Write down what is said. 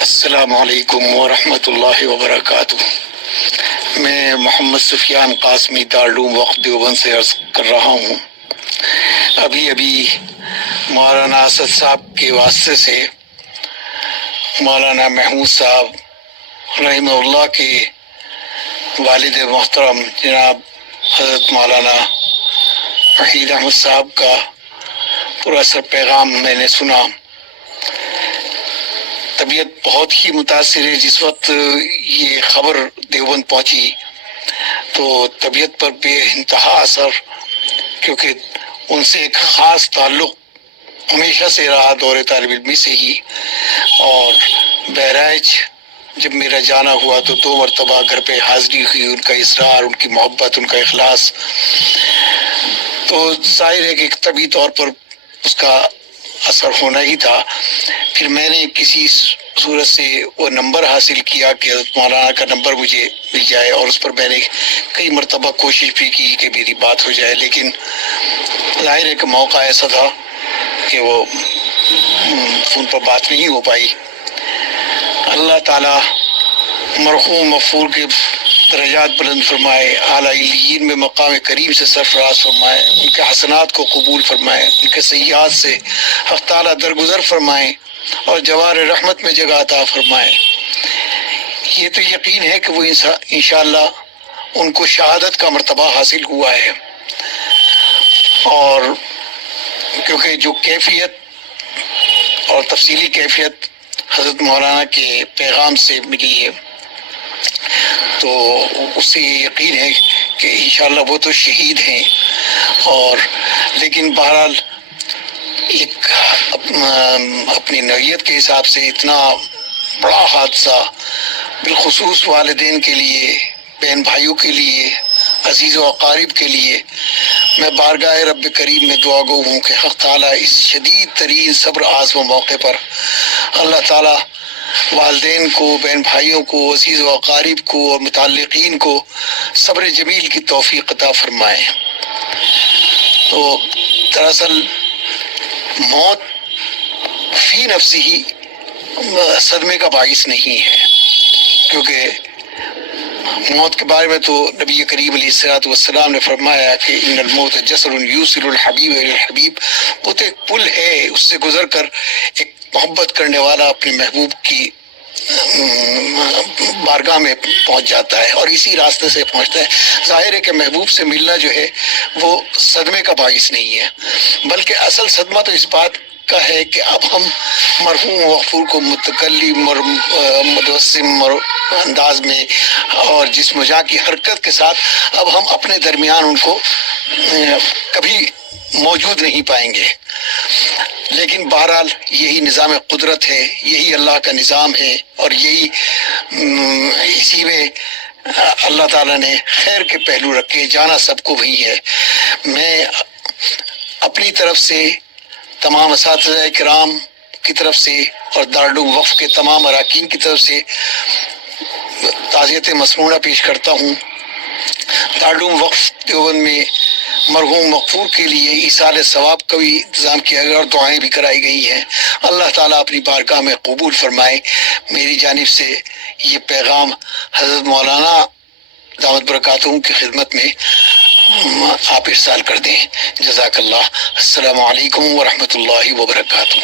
السلام علیکم ورحمۃ اللہ وبرکاتہ۔ میں محمد سفیان قاسمی دارالعلوم وقف دیوبند سے عرض کر رہا ہوں۔ ابھی مولانا اسد صاحب کے واسطے سے مولانا محمود صاحب رحمہ اللہ کے والد محترم جناب حضرت مولانا وحید احمد صاحب کا پراسر پیغام میں نے سنا۔ طبیعت بہت ہی متاثر ہے۔ جس وقت یہ خبر دیوبند پہنچی تو طبیعت پر بے انتہا اثر، کیونکہ ان سے ایک خاص تعلق ہمیشہ سے رہا، دور طالب علمی سے ہی۔ اور بہرائچ جب میرا جانا ہوا تو 2 مرتبہ گھر پہ حاضری ہوئی۔ ان کا اصرار، ان کی محبت، ان کا اخلاص، تو ظاہر ہے کہ طبی طور پر اس کا اثر ہونا ہی تھا۔ پھر میں نے کسی صورت سے وہ نمبر حاصل کیا کہ حضرت مولانا کا نمبر مجھے مل جائے، اور اس پر میں نے کئی مرتبہ کوشش بھی کی کہ میری بات ہو جائے، لیکن ظاہر ہے کہ موقع ایسا تھا کہ وہ فون پر بات نہیں ہو پائی۔ اللہ تعالیٰ مرحوم مغفور کے درجات بلند فرمائے، اعلیٰ علیین میں مقام کریم سے سرفراز فرمائے، ان کے حسنات کو قبول فرمائے، ان کے سیئات سے حق تعالیٰ درگزر فرمائے اور جوار رحمت میں جگہ عطا فرمائے۔ یہ تو یقین ہے کہ وہ انشاءاللہ ان کو شہادت کا مرتبہ حاصل ہوا ہے، اور کیونکہ جو کیفیت اور تفصیلی کیفیت حضرت مولانا کے پیغام سے ملی ہے، تو اس سے یہ یقین ہے کہ انشاءاللہ وہ تو شہید ہیں۔ اور لیکن بہرحال ایک اپنی نوعیت کے حساب سے اتنا بڑا حادثہ، بالخصوص والدین کے لیے، بہن بھائیوں کے لیے، عزیز و اقارب کے لیے، میں بارگاہ رب کریم میں دعا گو ہوں کہ حق تعالیٰ اس شدید ترین صبر آزما موقع پر اللہ تعالیٰ والدین کو، بہن بھائیوں کو، عزیز و اقارب کو اور متعلقین کو صبر جمیل کی توفیق عطا فرمائے۔ تو دراصل موت فی نفسی ہی صدمے کا باعث نہیں ہے، کیونکہ موت کے بارے میں تو نبی کریم علیہ الصلوۃ والسلام نے فرمایا کہ ان الموت جسر یوصل الحبیب الی الحبیب، وہ تو ایک پل ہے، اس سے گزر کر ایک محبت کرنے والا اپنے محبوب کی بارگاہ میں پہنچ جاتا ہے، اور اسی راستے سے پہنچتا ہے۔ ظاہر ہے کہ محبوب سے ملنا جو ہے وہ صدمے کا باعث نہیں ہے، بلکہ اصل صدمہ تو اس بات کا ہے کہ اب ہم مرحوم مغفور کو متکلم اور متوسم انداز میں اور جسم جاں کی حرکت کے ساتھ اب ہم اپنے درمیان ان کو کبھی موجود نہیں پائیں گے۔ لیکن بہرحال یہی نظام قدرت ہے، یہی اللہ کا نظام ہے، اور یہی اسی میں اللہ تعالیٰ نے خیر کے پہلو رکھے، جانا سب کو وہی ہے۔ میں اپنی طرف سے تمام اساتذہ کرام کی طرف سے اور دارالعلوم وقف کے تمام اراکین کی طرف سے تعزیت مسموعہ پیش کرتا ہوں۔ دارالعلوم وقف دیوبند میں مرحوم مغفور کے لیے ایصال ثواب کا بھی انتظام کیا گیا اور دعائیں بھی کرائی گئی ہیں۔ اللہ تعالیٰ اپنی بارگاہ میں قبول فرمائے۔ میری جانب سے یہ پیغام حضرت مولانا دامت برکاتہم کی خدمت میں آپ ارسال کر دیں۔ جزاک اللہ۔ السلام علیکم ورحمۃ اللہ وبرکاتہ۔